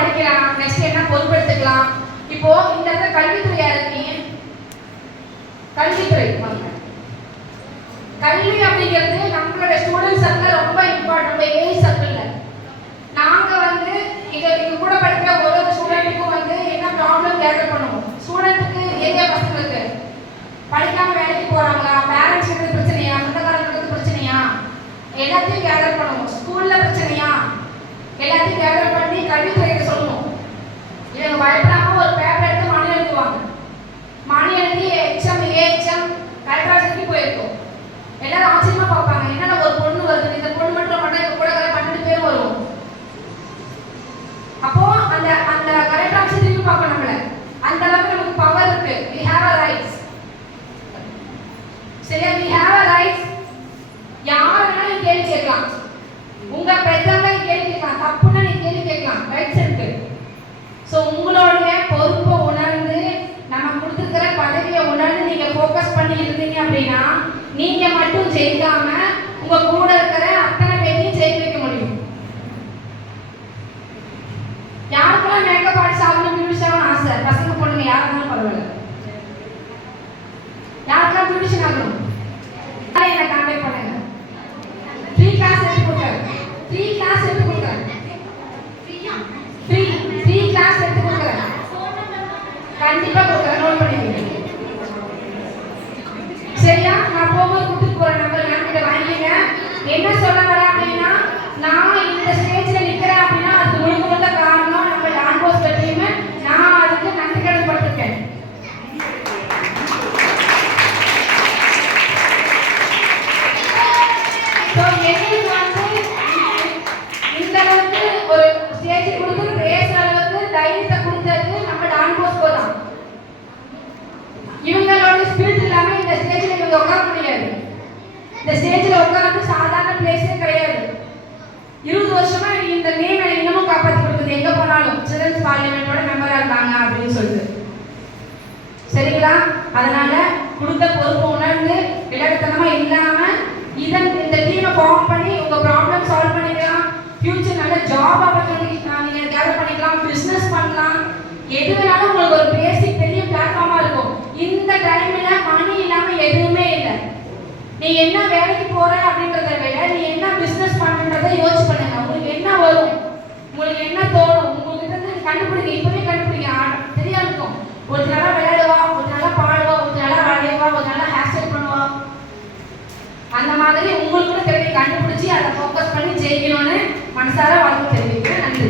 படிக்கலாம் நெக்ஸ்ட் என்ன பொறுப்பெடுத்துக்கலாம் இப்போ இந்த இடத்துல கல்வித்துறையா இருக்கீங்க கல்வித்துறை கல்வி அப்படிங்கிறது நம்மளோட ஸ்டூடெண்ட்ஸ் சர்க்கிள் ரொம்ப இம்பார்ட்டன்ட் நம்ம ஏஜ் சர்க்கிள்ல நாங்க வந்து இங்க இது கூட படிக்கிற ஒரு ஒரு ஸ்டூடெண்ட்டுக்கும் வந்து என்ன ப்ராப்ளம் கேட்டர் பண்ணுவோம்? ஸ்டூடெண்ட்டுக்கு ஏரியா பசங்க இவங்க பயப்படாம ஒரு பேப்பர் எடுத்து மணி எழுதுவாங்க. மணி எழுதி எக்ஸாம் ஏஎக்ஸாம் கரெக்டாக போயிருக்கோம். எல்லாரும் ஆச்சரியமா பார்ப்பாங்க. என்னடா ஒரு பொண்ணு வருது? இந்த பொண்ணு மட்டும் மட்டும் எங்க கூட கரை பன்னெண்டு பேர் வருவோம். அப்போ அந்த அந்த கரெக்டா திரும்பி பார்க்கணும் நம்மள. அந்த அளவுக்கு நமக்கு பவர் இருக்கு. We have a rights. சரியா? We have a rights. யார் வேணாலும் கேள்வி கேட்கலாம். உங்க பெற்றவங்க கேள்வி கேட்கலாம். தப்புன்னா நீ கேள்வி கேட்கலாம். ரைட்ஸ் இருக்கு ஸோ உங்களுடைய பொறுப்பை உணர்ந்து நம்ம கொடுத்துருக்கிற பதவியை உணர்ந்து நீங்க ஃபோக்கஸ் பண்ணி இருந்தீங்க அப்படின்னா நீங்க மட்டும் ஜெயிக்காம உங்க கூட இருக்கிற அத்தனை பேரையும் ஜெயிக்க வைக்க முடியும். யாருக்கெல்லாம் மேக்கப் ஆர்டிஸ்ட் ஆகணும் ஆசை? பசங்க பொண்ணுங்க யாருக்கெல்லாம் பரவாயில்ல. யாருக்கெல்லாம் பியூட்டிஷன் ஆகணும்? கான்டாக்ட் பண்ணுங்க. ஃப்ரீ கிளாஸ் எடுத்து கொடுக்குறேன். ஃப்ரீ கிளாஸ் எடுத்து கொடுக்குறேன். ஃப்ரீ ஃப்ரீ கிளாஸ் எடுத்து கொடுக்குறேன். கண்டிப்பா என்ன சொல்ல வரேன் அப்படின்னா நான் இந்த ஸ்டேஜில் நிற்கிறேன் அப்படின்னா அது முழுக்க காரணம் நம்ம டான் போஸ்ட் டீம் நான் அதுக்கு நன்றி கடன் ஸோ So, எங்களுக்கு வந்து இந்த அளவுக்கு ஒரு ஸ்டேஜ் கொடுத்து பேசுற அளவுக்கு தைரியத்தை கொடுத்தது நம்ம டான் போஸ்கோ தான். இவங்களோட ஸ்பிரிட் இல்லாமல் இந்த ஸ்டேஜில் இவங்க உட்கார முடியாது. இந்த ஸ்டேஜில் உட்கார்ந்து அதனால கொடுத்த பொறுப்பு உணர்ந்து விளையாட்டுத்தனமா இல்லாம இதன் இந்த டீமை ஃபார்ம் பண்ணி உங்க ப்ராப்ளம் சால்வ் பண்ணிக்கலாம். ஃபியூச்சர் நல்ல ஜாப் ஆப்பர்ச்சுனிட்டி நீங்க கேதர் பண்ணிக்கலாம் பிசினஸ் பண்ணலாம். எது வேணாலும் உங்களுக்கு ஒரு பேசிக் பெரிய பிளாட்ஃபார்மா இருக்கும். இந்த டைம்ல மணி இல்லாம எதுவுமே இல்லை. நீ என்ன வேலைக்கு போற மாதிரி உங்களுக்குள்ள திறமை கண்டுபிடிச்சி அதை ஃபோக்கஸ் பண்ணி ஜெயிக்கணும்னு மனசார வாழ்த்து தெரிவிக்கிறேன். நன்றி.